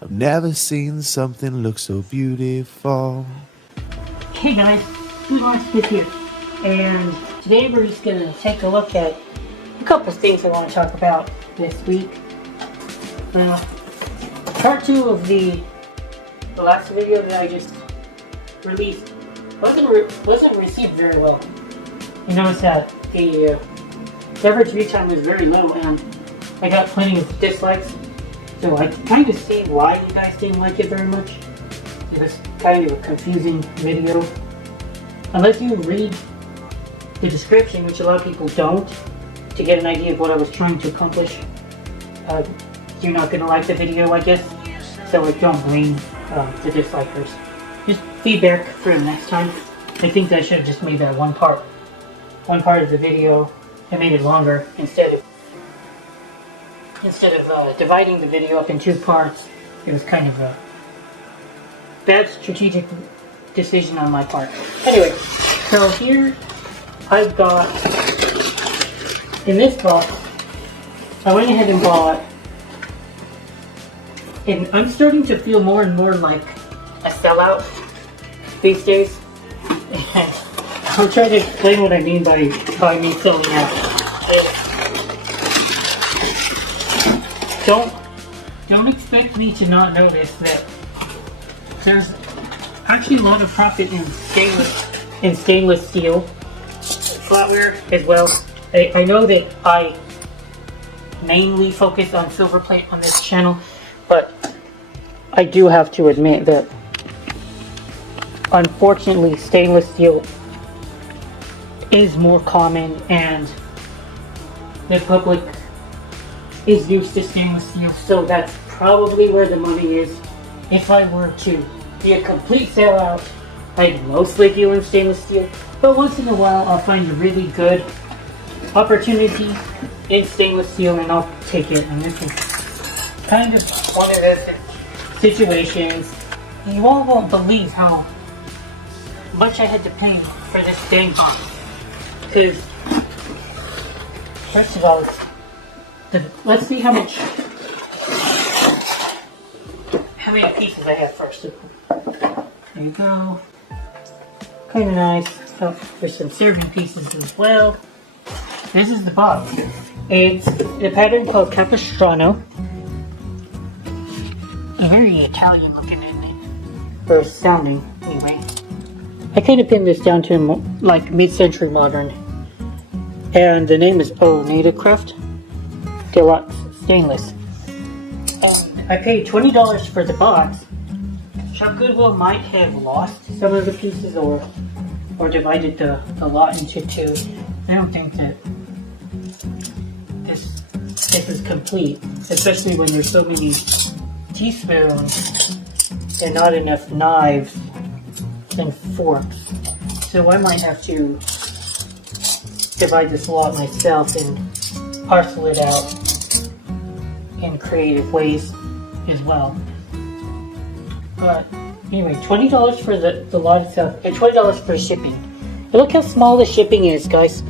I've never seen something look so beautiful. Hey guys, Watchmaker here, and today we're just going to take a look at a couple things I want to talk about this week. Part 2 of the last video that I just released wasn't received very well. You notice that the average view time was very low, and I got plenty of dislikes. So I kind of see why you guys didn't like it very much. It was kind of a confusing video. Unless you read the description, which a lot of people don't, to get an idea of what I was trying to accomplish, you're not going to like the video, I guess. So I don't blame the dislikers. Just feedback for next time. I think I should have just made that one part of the video and made it longer instead of dividing the video up in 2 parts. It was kind of a bad strategic decision on my part. Anyway, so here I've got, in this box, I went ahead and bought, and I'm starting to feel more and more like a sellout these days. And I'll try to explain what I mean by me selling out. Don't expect me to not notice that there's actually a lot of profit in stainless steel flatware as well. I know that I mainly focus on silver plate on this channel, but I do have to admit that unfortunately stainless steel is more common, and the public is used to stainless steel, so that's probably where the money is. If I were to be a complete sellout, I'd mostly deal in stainless steel, but once in a while I'll find a really good opportunity in stainless steel and I'll take it. And this is kind of one of those situations. You all won't believe how much I had to pay for this dang box. Because, first of all, let's see how many pieces I have first. There you go. Kind of nice. Oh, there's some serving pieces as well. This is the box. It's a pattern called Capistrano. A very Italian looking or sounding, anyway. I kind of pinned this down to like mid-century modern. And the name is Native Craft Deluxe Stainless. I paid $20 for the box. Shop Goodwill might have lost some of the pieces or divided the lot into 2. I don't think that this is complete, especially when there's so many teaspoons and not enough knives and forks. So I might have to divide this lot myself and parcel it out in creative ways as well. But anyway, $20 for the lot itself and $20 for shipping. And look how small the shipping is, guys.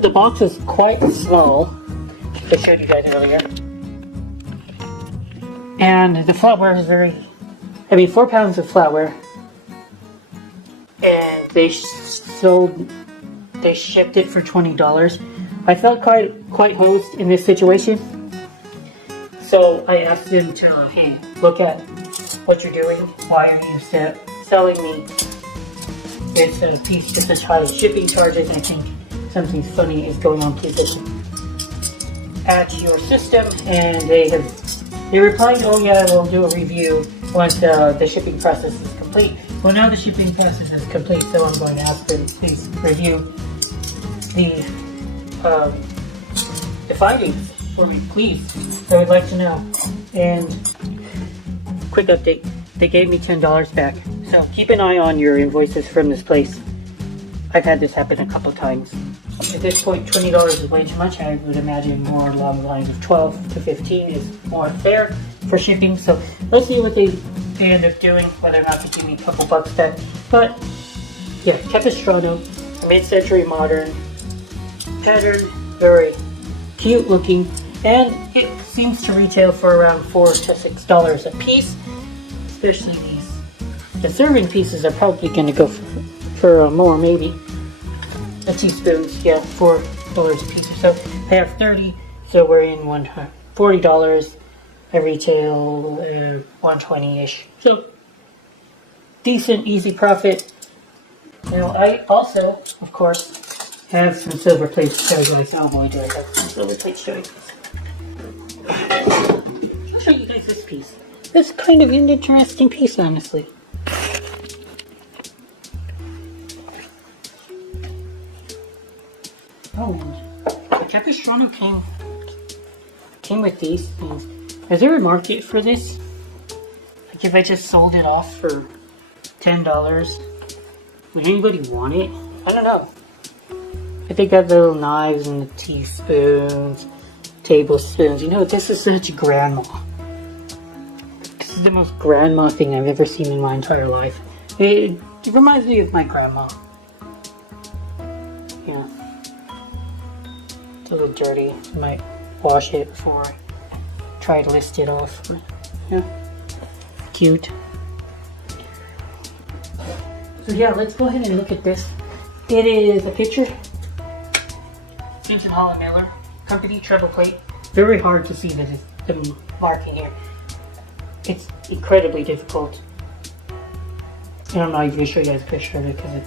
The box is quite small. I showed you guys earlier. And the flatware is 4 pounds of flatware. And they shipped it for $20. I felt quite hosed in this situation. So I asked them to, hey, look at what you're doing. Why are you selling me it's a piece with such high shipping charges? I think something funny is going on. Please listen. Add to your system, and they replied, oh yeah, we'll do a review once the shipping process is complete. Well, now the shipping process is complete, so I'm going to ask them to please review the findings for me, please. I would like to know. And quick update, they gave me $10 back. So keep an eye on your invoices from this place. I've had this happen a couple times. At this point, $20 is way too much. I would imagine more along the lines of 12 to 15 is more fair for shipping. So let's see what they end up doing, whether or not they give me a couple bucks back. But yeah, Capistrano, mid-century modern pattern, very cute looking. And it seems to retail for around $4 to $6 a piece, especially these. The serving pieces are probably going to go for more, maybe. The teaspoons, yeah, $4 a piece or so. I have 30, so we're in $40. I retail $120-ish. So decent, easy profit. Now I also, of course, have some silver plates to show you guys. Oh boy, do I have some silver plates to show you guys. I'll show you guys this piece. It's kind of an interesting piece, honestly. Oh, the Capistrano came with these things. Is there a market for this? Like if I just sold it off for $10, would anybody want it? I don't know. But they got the little knives and the teaspoons, tablespoons. You know, this is such grandma. This is the most grandma thing I've ever seen in my entire life. It reminds me of my grandma. Yeah. It's a little dirty. I might wash it before I try to list it off. Yeah. Cute. So yeah, let's go ahead and look at this. It is a picture. Simpson Hall Miller Company treble plate. Very hard to see the mark in here. It's incredibly difficult. And I'm not even going to show you guys a picture of it because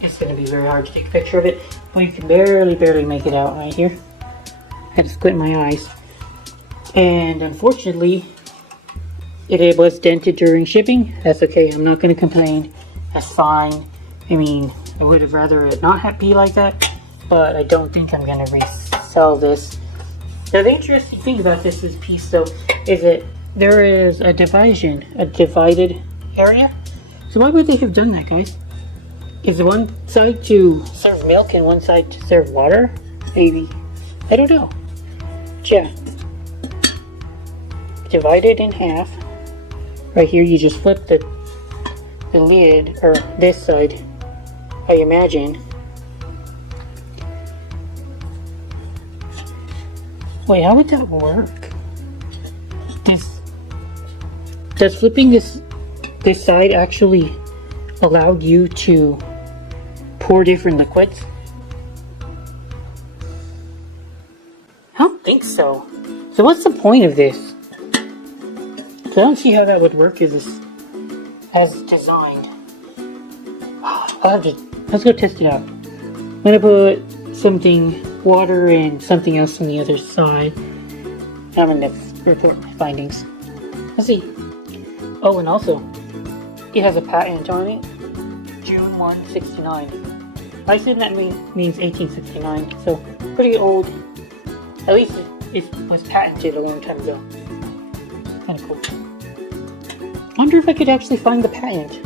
it's going to be very hard to take a picture of it. But you can barely make it out right here. I had to squint my eyes. And unfortunately, it was dented during shipping. That's okay. I'm not going to complain. That's fine. I mean, I would have rather it not be like that. But I don't think I'm going to resell this. Now, the interesting thing about this piece, though, is that there is a divided area. So why would they have done that, guys? Is one side to serve milk and one side to serve water? Maybe. I don't know. Yeah. Divided in half. Right here, you just flip the lid, or this side, I imagine. Wait, how would that work? Does flipping this side actually allow you to pour different liquids? I don't think so. So what's the point of this? So I don't see how that would work as designed. Let's go test it out. I'm gonna put water and something else on the other side. I'm gonna report my findings. Let's see. Oh, and also, it has a patent on it. June 1, 69. I assume that means 1869, so pretty old. At least it was patented a long time ago. Kinda cool. I wonder if I could actually find the patent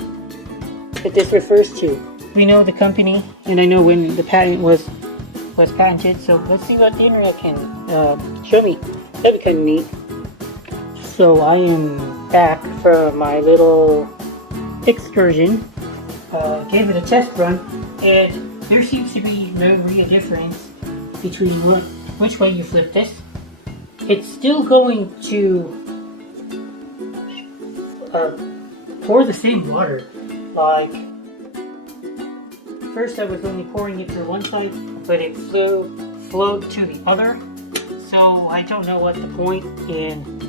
that this refers to. We know the company, and I know when the patent was patented, so let's see what the internet can show me. That'd be kind of neat. So I am back from my little excursion. Gave it a test run, and there seems to be no real difference between which way you flip this. It's still going to pour the same water. Like, first I was only pouring it to one side, but it flowed to the other. So I don't know what the point in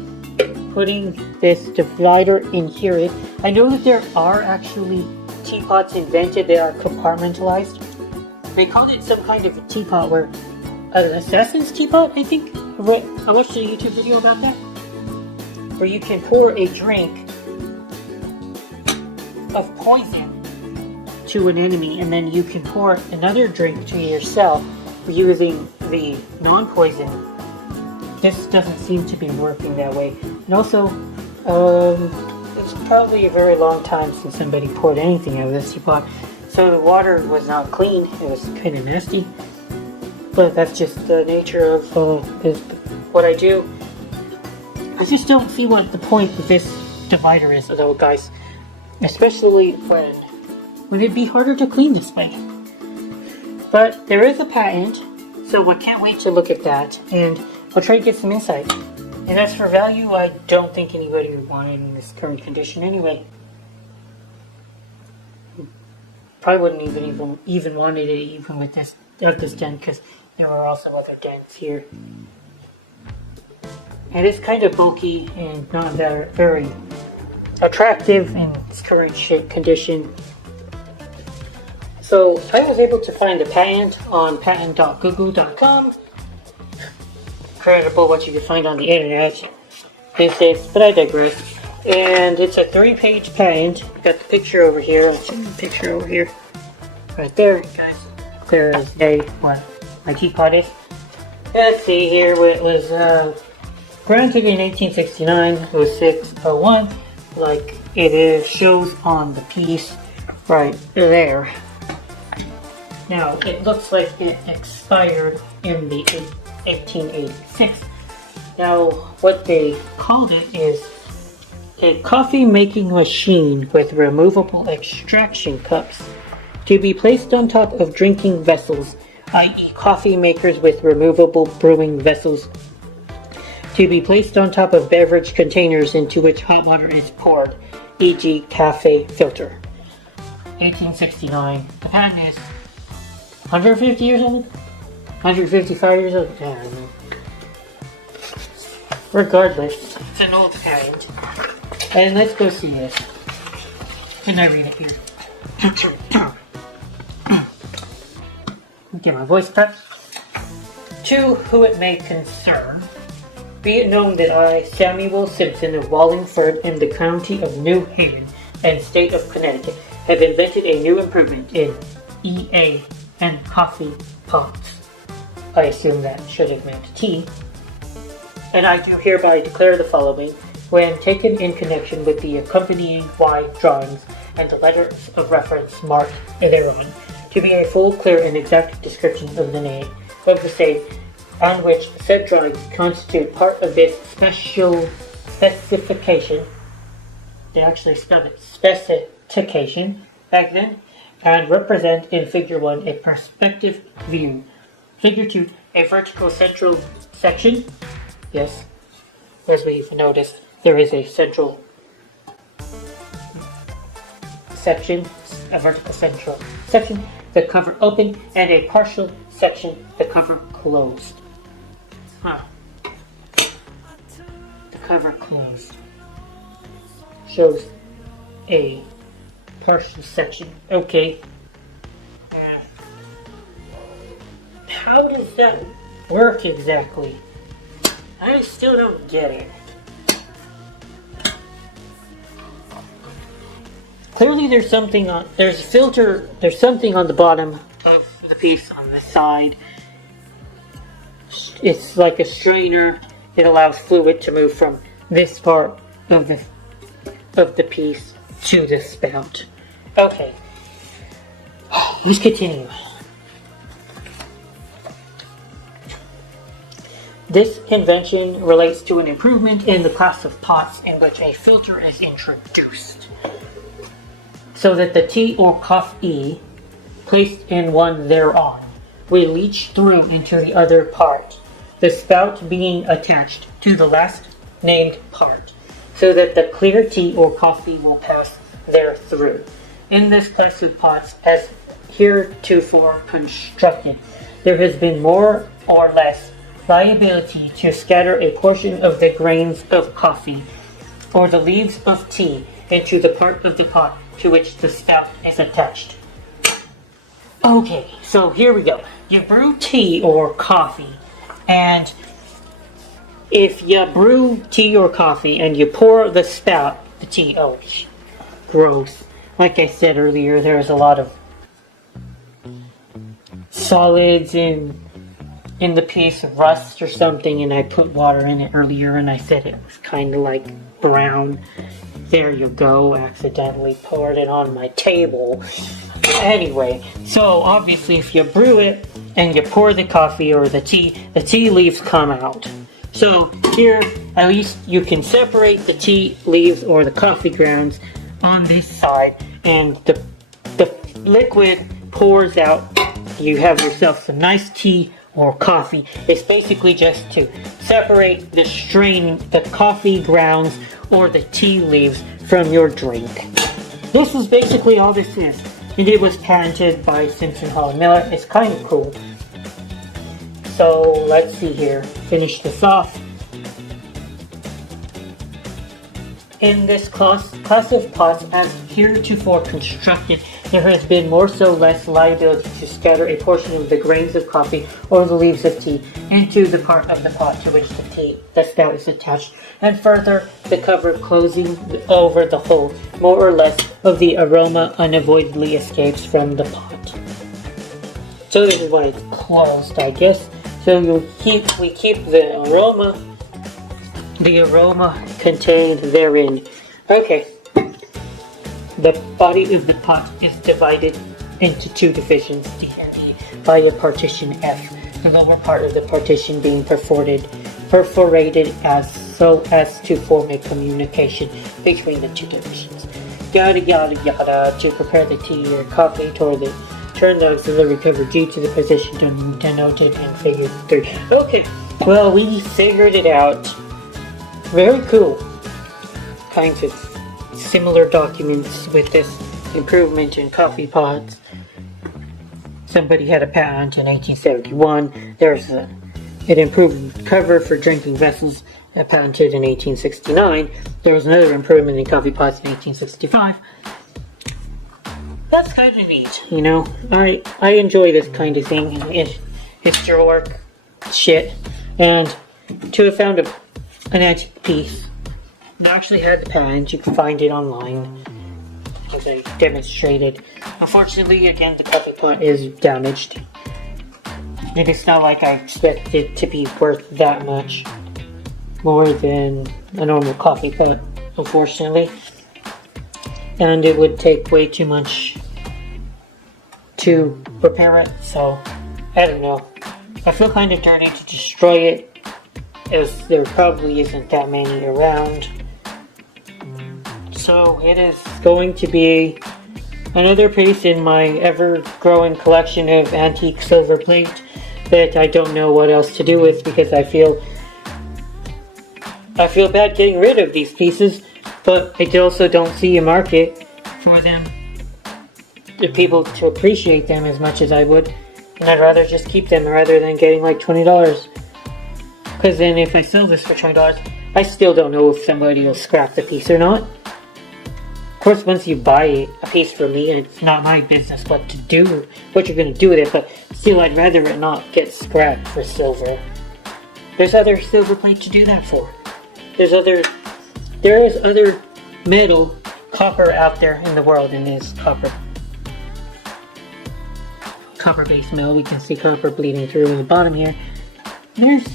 putting this divider in here is. I know that there are actually teapots invented that are compartmentalized. They called it some kind of a teapot where an assassin's teapot, I think. I watched a YouTube video about that, where you can pour a drink of poison to an enemy, and then you can pour another drink to yourself using the non-poison. This doesn't seem to be working that way. And also, it's probably a very long time since somebody poured anything out of this teapot, so the water was not clean. It was kind of nasty. But that's just the nature of what I do. I just don't see what the point of this divider is, though, guys. Especially when it'd be harder to clean this way. But there is a patent, so I can't wait to look at that. And I'll try to get some insight. And as for value, I don't think anybody would want it in this current condition anyway. Probably wouldn't even wanted it even with this dent, because there were also other dents here. It is kind of bulky and not very attractive in its current condition. So I was able to find the patent on patent.google.com. Incredible what you can find on the internet these days, but I digress. And it's a 3-page patent. Got the picture over here. I'll show you the picture over here. Right there, guys. Clear as day what my teapot is. Let's see here. It was granted in 1869. 0601, like shows on the piece right there. Now, it looks like it expired in the 1886. Now, what they called it is a coffee making machine with removable extraction cups to be placed on top of drinking vessels, i.e. coffee makers with removable brewing vessels, to be placed on top of beverage containers into which hot water is poured, e.g. cafe filter. 1869. The patent is 150 years old? 155 years old? I don't know. Regardless, it's an old patent. And let's go see this. Can I read it here? Get my voice prepped. To who it may concern, be it known that I, Samuel Simpson of Wallingford in the county of New Haven and state of Connecticut, have invented a new improvement in EA and coffee pots. I assume that should have meant tea. And I do hereby declare the following, when taken in connection with the accompanying wide drawings and the letters of reference marked thereon, to be a full, clear, and exact description of the name of the same, on which said drawings constitute part of this special specification. They actually spelled it specification back then, and represent in Figure 1 a perspective view. Figure 2, a vertical central section. Yes, as we've noticed, there is a central section, a vertical central section, the cover open, and a partial section, the cover closed. The cover closed shows a partial section. Okay. How does that work exactly? I still don't get it. Clearly there's something on, there's a filter, there's something on the bottom of the piece on the side. It's like a strainer. It allows fluid to move from this part of the piece to the spout. Okay. Let's continue. This invention relates to an improvement in the class of pots in which a filter is introduced, so that the tea or coffee placed in one thereon will leach through into the other part, the spout being attached to the last named part, so that the clear tea or coffee will pass there through. In this class of pots, as heretofore constructed, there has been more or less liability to scatter a portion of the grains of coffee or the leaves of tea into the part of the pot to which the spout is attached. Okay, so here we go. You brew tea or coffee, and if you brew tea or coffee and you pour the spout, the tea, oh, gross. Like I said earlier, there's a lot of solids in the piece, of rust or something, and I put water in it earlier and I said it was kind of like brown. There you go, accidentally poured it on my table. Anyway, so obviously if you brew it and you pour the coffee or the tea leaves come out. So here, at least you can separate the tea leaves or the coffee grounds on this side, and the liquid pours out. You have yourself some nice tea or coffee. It's basically just to separate the strain, the coffee grounds or the tea leaves from your drink. This is basically all this is. And it was patented by Simpson Hall Miller. It's kind of cool. So let's see here. Finish this off. In this class of pots as heretofore constructed, there has been more so less liability to scatter a portion of the grains of coffee or the leaves of tea into the part of the pot to which the spout is attached, and further, the cover closing over the whole, more or less of the aroma unavoidably escapes from the pot. So this is why it's closed, I guess. So we keep the aroma contained therein. Okay. The body of the pot is divided into two divisions, D and E, by a partition F. The lower part of the partition being perforated as so as to form a communication between the two divisions. Yada yada yada. To prepare the tea or coffee toward the turn the auxiliary cover due to the position denoted in Figure 3. Okay, well, we figured it out. Very cool. Kinds of similar documents with this improvement in coffee pots. Somebody had a patent in 1871. There's an improved cover for drinking vessels patented in 1869. There was another improvement in coffee pots in 1865. That's kind of neat, you know. I enjoy this kind of thing, historic shit. And to have found an antique piece that actually had the patent, you can find it online, as I demonstrated. Unfortunately, again, the coffee pot is damaged. And it's not like I expect it to be worth that much more than a normal coffee pot, unfortunately. And it would take way too much to repair it, so I don't know. I feel kind of dirty to destroy it, as there probably isn't that many around. So it is going to be another piece in my ever-growing collection of antique silver plate that I don't know what else to do with, because I feel bad getting rid of these pieces, but I also don't see a market for them, for people to appreciate them as much as I would, and I'd rather just keep them rather than getting like $20. Because then if I sell this for $20, I still don't know if somebody will scrap the piece or not. Of course, once you buy a piece from me, it's not my business what you're going to do with it, but still, I'd rather it not get scrapped for silver. There's other silver plate to do that for. There is other metal, copper out there in the world, and it's copper-based metal. We can see copper bleeding through in the bottom here. There's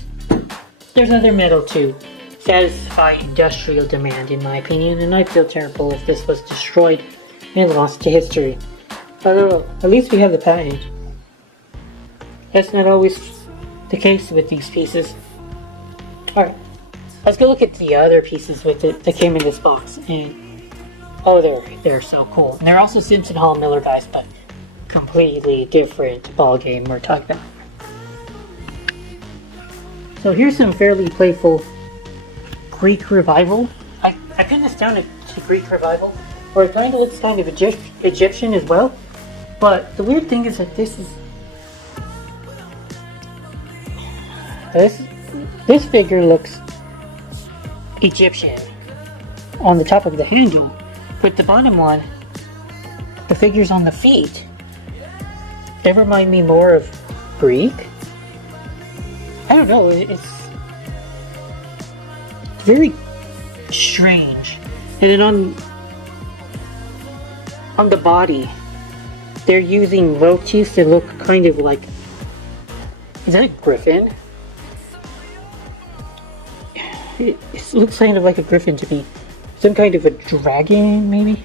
other metal to satisfy industrial demand, in my opinion, and I'd feel terrible if this was destroyed and lost to history. Although, at least we have the patent. That's not always the case with these pieces. Alright, let's go look at the other pieces with it that came in this box. And oh, they're so cool. And they're also Simpson Hall Miller guys, but completely different ball game we're talking about. So here's some fairly playful Greek revival. I pinned this down to Greek revival, or it kind of looks kind of Egyptian as well. But the weird thing is that this figure looks Egyptian on the top of the handle, but the bottom one, the figures on the feet, they remind me more of Greek. I don't know, it's very strange. And then on the body, they're using motifs that look kind of like, is that a griffin? It looks kind of like a griffin to me. Some kind of a dragon, maybe?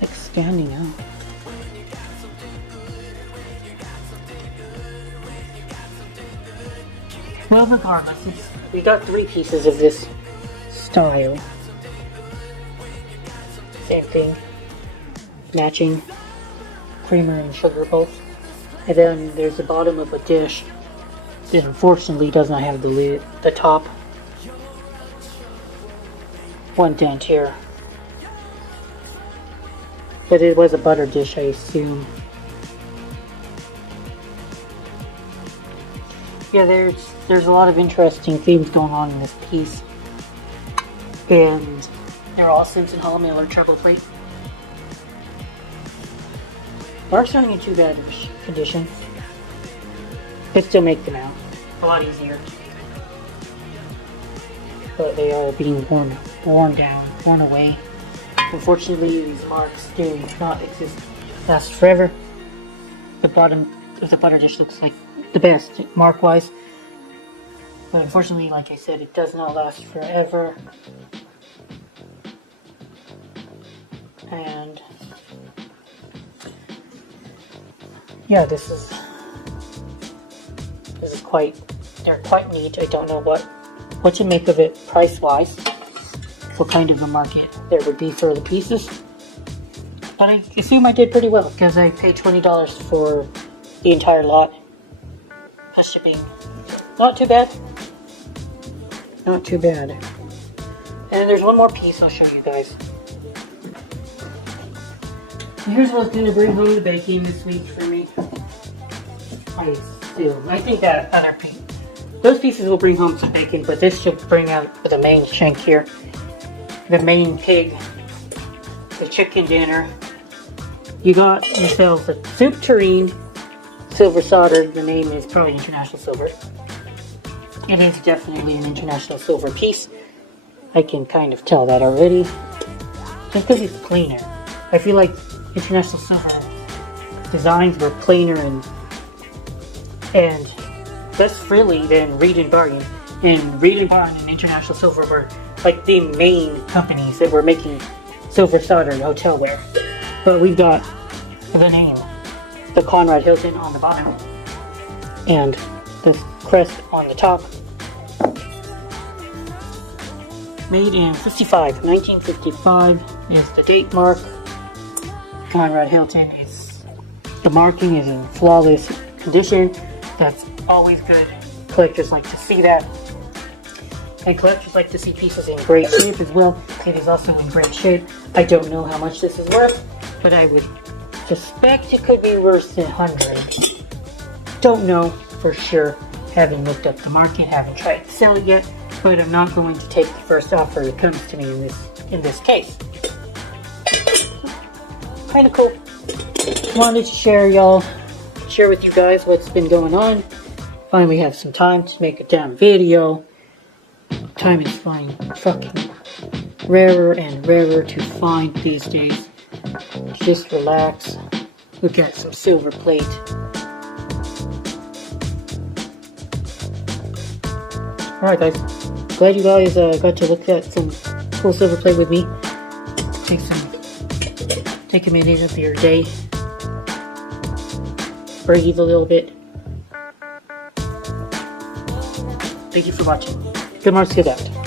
Like standing out. Well, regardless, we got 3 pieces of this style. Same thing. Matching. creamer and sugar both. And then there's the bottom of a dish that unfortunately does not have the lid, the top. One dent here. But it was a butter dish, I assume. Yeah, there's a lot of interesting themes going on in this piece. And they're all Simpson Hall Miller treble plate. Marks aren't in too bad of a condition. Could still make them out. A lot easier. But they are being worn down, worn away. Unfortunately, these marks do not last forever. The bottom of the butter dish looks like the best, mark-wise. But unfortunately, like I said, it does not last forever. And yeah, this is they're quite neat. I don't know what to make of it price-wise. What kind of a market there would be for the pieces. But I assume I did pretty well because I paid $20 for the entire lot. Plus shipping. Not too bad. Not too bad. And there's one more piece I'll show you guys. Here's what's going to bring home the bacon this week for me. I think that other piece, those pieces will bring home some bacon, but this should bring out the main shank here. The main pig, the chicken dinner. You got yourself a soup tureen, silver soldered. The name is probably International Silver. It is definitely an International Silver piece. I can kind of tell that already. Just because it's plainer. I feel like International Silver designs were plainer and less frilly than Reed and Bargain. And Reed and Bargain and International Silver were like the main companies that were making silver soldered hotelware. But we've got the name, the Conrad Hilton on the bottom, and the crest on the top. Made in 1955 is the date mark. Conrad Hilton the marking is in flawless condition. That's always good. Collectors like to see that. And collectors like to see pieces in great shape as well. It is also in great shape. I don't know how much this is worth, but I would suspect it could be worth $100. Don't know for sure. Haven't looked up the market, haven't tried to sell it yet, but I'm not going to take the first offer that comes to me in this case. Kind of cool. Wanted to share with you guys what's been going on. Finally have some time to make a damn video. Time is flying fucking rarer and rarer to find these days. Just relax. Look at some silver plate. Alright guys, glad you guys got to look at some cool silver plate with me. Take a minute of your day. Breathe a little bit. Thank you for watching. Good marks, good out.